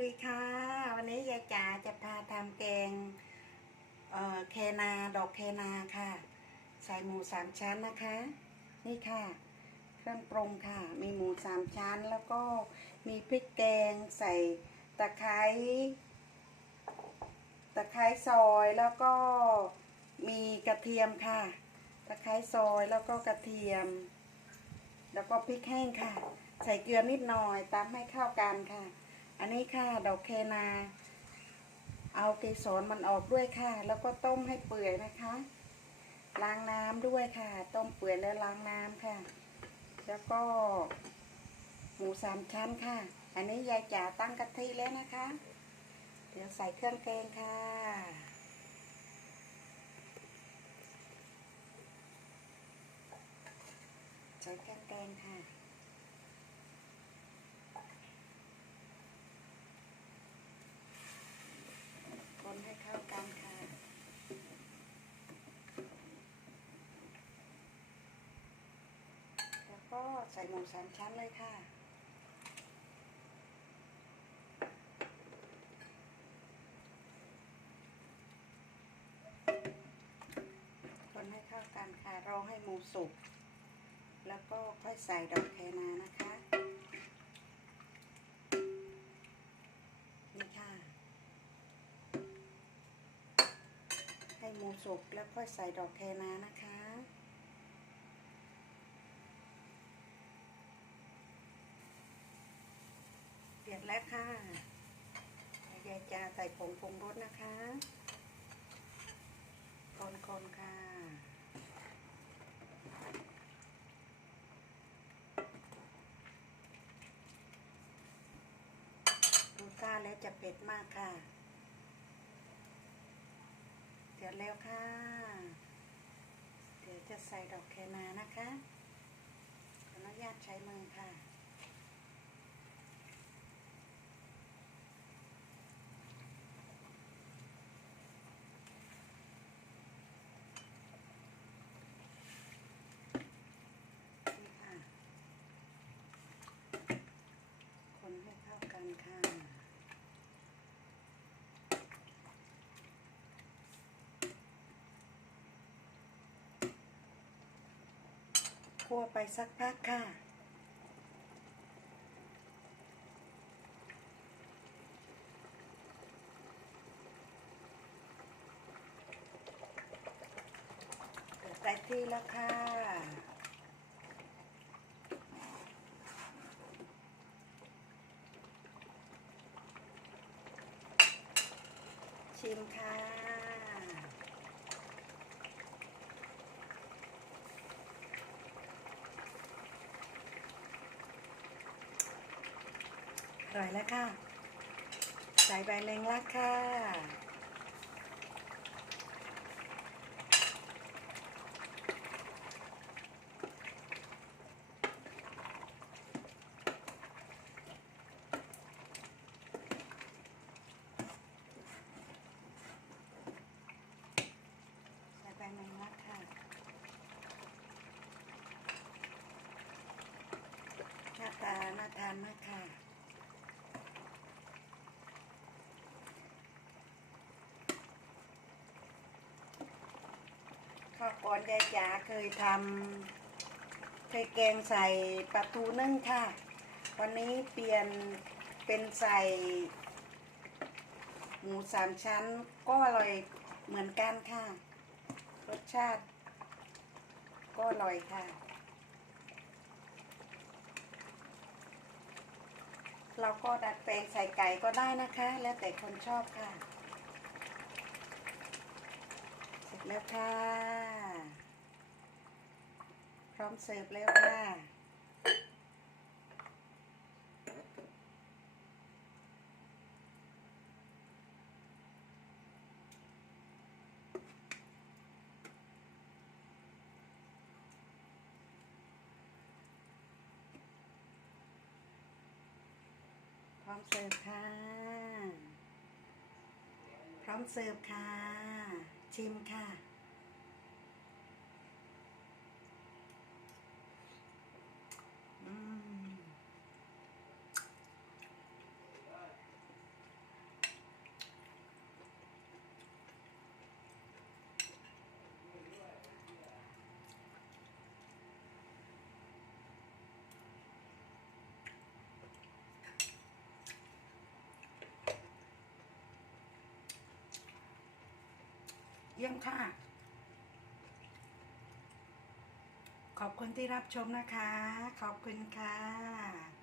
ดีค่ะ วันนี้ยายจ๋าจะพาทำแกงเอ่อแคนาดอกแคนาค่ะ ใส่หมูสามชั้นนะคะ นี่ค่ะ เครื่องปรุงค่ะ มีหมูสามชั้นแล้วก็มีพริกแกงใส่ตะไคร้ตะไคร้ซอยแล้วก็มีกระเทียมค่ะ ตะไคร้ซอยแล้วก็กระเทียม แล้วก็พริกแห้งค่ะ ใส่เกลือนิดหน่อยตามให้เข้ากันค่ะ อันนี้ค่ะดอกแคนา เอาเกสรมันออกด้วยค่ะ แล้วก็ต้มให้เปื่อยนะคะ ล้างน้ำด้วยค่ะ ต้มเปื่อยแล้วล้างน้ำค่ะ แล้วก็ หมูสามชั้นค่ะ อันนี้ยายจ๋าตั้งกะทิแล้วนะคะ เดี๋ยวใส่เครื่องแกงค่ะใส่เครื่องแกงค่ะ คนให้เข้ากันค่ะ แล้ว ก็ใส่หมูสามชั้นเลยค่ะ คนให้เข้ากันค่ะ รอให้หมูสุก แล้วก็ค่อยใส่ดอกแคนานะคะ นี่ค่ะ ให้หมูสุกแล้วค่อยใส่ดอกแคนานะคะ เดือด แล้วค่ะยายจะใส่ผงปรุงรสนะคะ คนๆค่ะดูท่าแล้วจะเผ็ดมากค่ะ เดือดแล้วค่ะ เดี๋ยวจะใส่ดอกแคนานะคะขออนุญาตใช้มือค่ะ นี่ค่ะ คนให้เข้ากันค่ะ คั่วไปสักพักค่ะเกิดได้ที่แล้วค่ะชิมค่ะ อ ร่อยแล้วค่ะ ใส่ใบเล็งลักค่ะ ใส่ใบเล็งลักค่ะหน้าตาน่าทานมากค่ะ ข้าวก่อนยายจ๋าเคยทำเคยแกงใส่ปลาทูนึ่งค่ะ วันนี้เปลี่ยนเป็นใส่หมูสามชั้นก็อร่อยเหมือนกันค่ะ รสชาติก็อร่อยค่ะ เราก็ดัดแปลงใส่ไก่ก็ได้นะคะ แล้วแต่คนชอบค่ะ เสร็จ แล้วค่ะ พร้อมเสิร์ฟแล้วค่ะ พร้อมเสิร์ฟค่ะ พร้อมเสิร์ฟค่ะ ชิมค่ะ เยี่ยมค่ะ ขอบคุณที่รับชมนะคะ ขอบคุณค่ะ